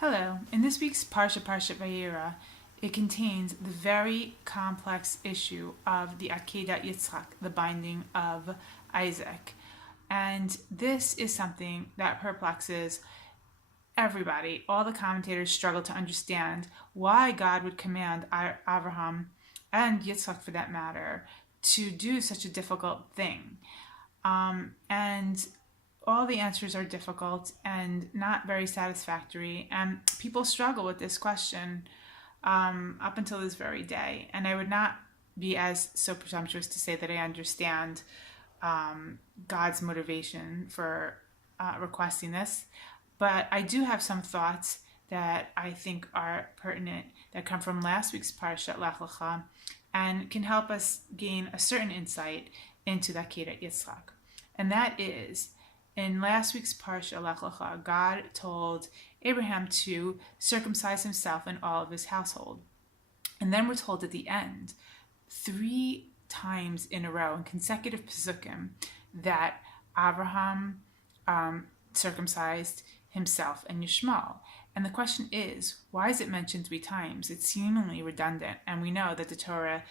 Hello. In this week's parsha, Vayeira, it contains the very complex issue of the Akeidat Yitzchak, the binding of Isaac. And this is something that perplexes everybody. All the commentators struggle to understand why God would command Avraham and Yitzchak, for that matter, to do such a difficult thing. And all the answers are difficult and not very satisfactory, and people struggle with this question up until this very day. And I would not be as so presumptuous to say that I understand God's motivation for requesting this, but I do have some thoughts that I think are pertinent that come from last week's parsha, Lech Lecha, and can help us gain a certain insight into the Akeidat Yitzchak. And that is, in last week's parsha, Lech Lecha, God told Abraham to circumcise himself and all of his household. And then we're told at the end, 3 times in a row in consecutive pesukim, that Avraham circumcised himself and Yishmael. And the question is, why is it mentioned 3 times? It's seemingly redundant, and we know that the Torah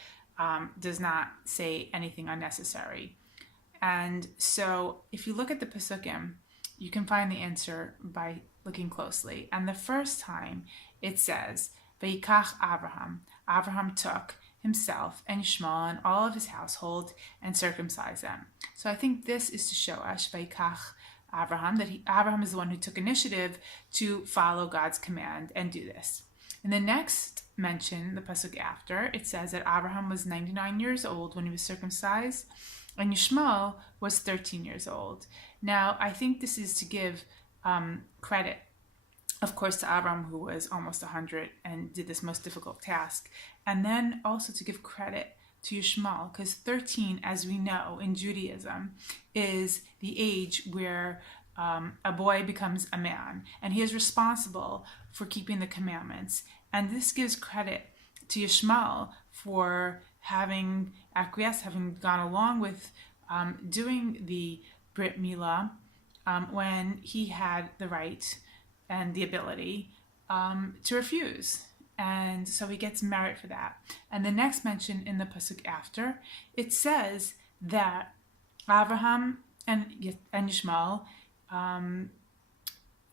does not say anything unnecessary. And so if you look at the pesukim, you can find the answer by looking closely. And the first time it says, Vayikach Avraham. Avraham took himself and Yishmael and all of his household and circumcised them. So I think this is to show us, Vayikach Avraham, that Avraham is the one who took initiative to follow God's command and do this. In the next mention, the pasuk after, it says that Avraham was 99 years old when he was circumcised, and Yishmael was 13 years old. Now, I think this is to give credit, of course, to Avraham, who was almost 100 and did this most difficult task, and then also to give credit to Yishmael, because 13, as we know in Judaism, is the age where a boy becomes a man, and he is responsible for keeping the commandments. And this gives credit to Yishmael for having acquiesced, having gone along with doing the Brit Milah when he had the right and the ability to refuse. And so he gets merit for that. And the next mention in the pasuk after, it says that Avraham and Yishmael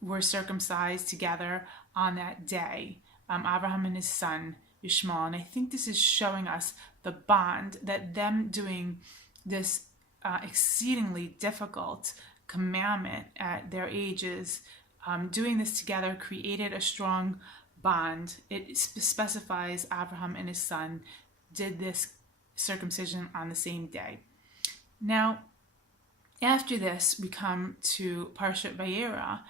were circumcised together on that day. Avraham and his son Yishmael. And I think this is showing us the bond that them doing this exceedingly difficult commandment at their ages, doing this together, created a strong bond. It specifies Avraham and his son did this circumcision on the same day. Now, after this, we come to parsha Vayeira,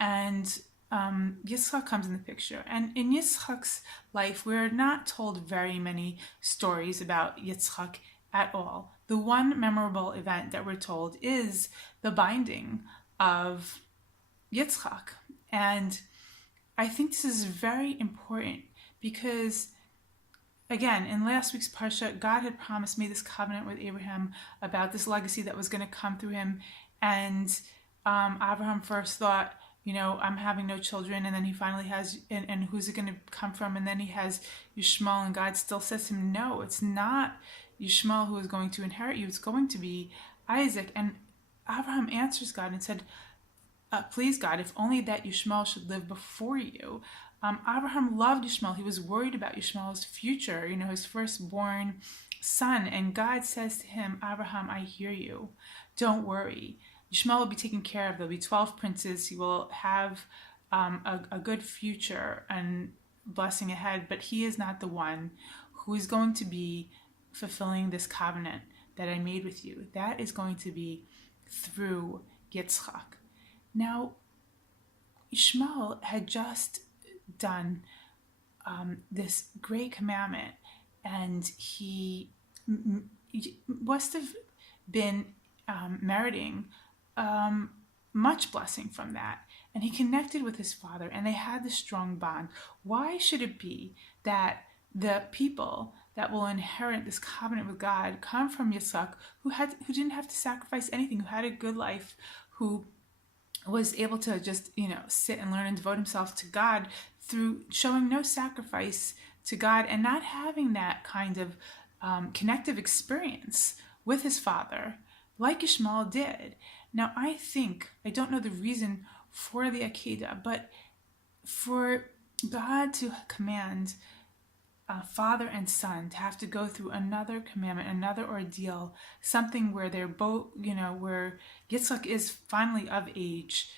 and Yitzchak comes in the picture. And in Yitzchak's life, we're not told very many stories about Yitzchak at all. The one memorable event that we're told is the binding of Yitzchak. And I think this is very important because, again, in last week's parsha, God had promised me this covenant with Abraham about this legacy that was going to come through him. And Abraham first thought, I'm having no children, and then he finally has, and who's it going to come from? And then he has Yishmael, and God still says to him, no, it's not Yishmael who is going to inherit you, it's going to be Isaac. And Abraham answers God and said, please God, if only that Yishmael should live before you. Abraham loved Yishmael. He was worried about Yishmael's future, his firstborn son. And God says to him, Abraham, I hear you. Don't worry. Yishmael will be taken care of. There'll be 12 princes. He will have a good future and blessing ahead. But he is not the one who is going to be fulfilling this covenant that I made with you. That is going to be through Yitzchak. Now, Yishmael had just done this great commandment, and he must have been meriting much blessing from that. And he connected with his father, and they had this strong bond. Why should it be that the people that will inherit this covenant with God come from Yitzchak, who didn't have to sacrifice anything, who had a good life, who was able to just, sit and learn and devote himself to God through showing no sacrifice to God and not having that kind of connective experience with his father like Yishmael did. Now, I don't know the reason for the Akeidah, but for God to command father and son to have to go through another commandment, another ordeal, something where they're both, where Yitzchak is finally of age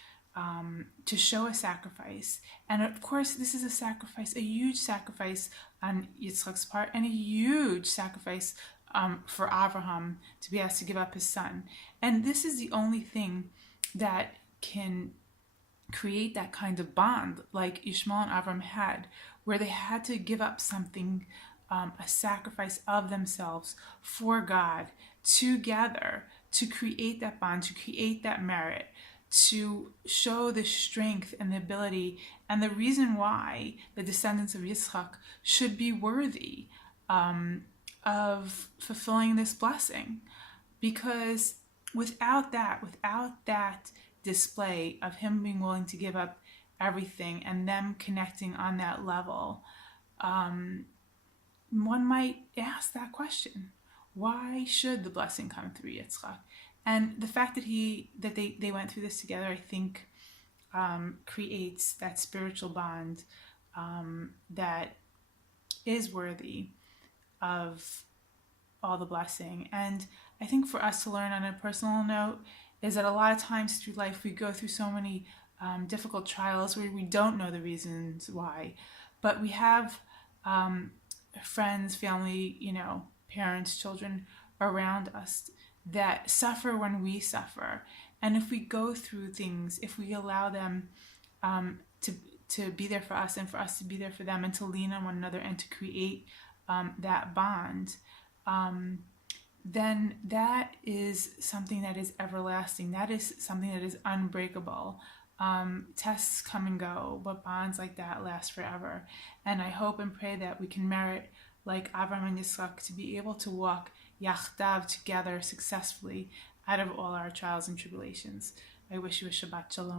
to show a sacrifice. And of course, this is a sacrifice, a huge sacrifice on Yitzchak's part, and a huge sacrifice for Avraham to be asked to give up his son. And this is the only thing that can create that kind of bond like Yishmael and Avraham had, where they had to give up something, a sacrifice of themselves for God together to create that bond, to create that merit, to show the strength and the ability and the reason why the descendants of Yitzchak should be worthy of fulfilling this blessing. Because without that display of him being willing to give up everything and them connecting on that level, one might ask that question: why should the blessing come through Yitzchak? And the fact that they went through this together, I think, creates that spiritual bond that is worthy of all the blessing. And I think for us to learn on a personal note is that a lot of times through life we go through so many difficult trials where we don't know the reasons why, but we have friends, family, parents, children around us that suffer when we suffer. And if we go through things, if we allow them to be there for us and for us to be there for them and to lean on one another and to create that bond, then that is something that is everlasting. That is something that is unbreakable. Tests come and go, but bonds like that last forever. And I hope and pray that we can merit, like Avraham and Yishmael, to be able to walk yachdav together successfully out of all our trials and tribulations. I wish you a Shabbat Shalom.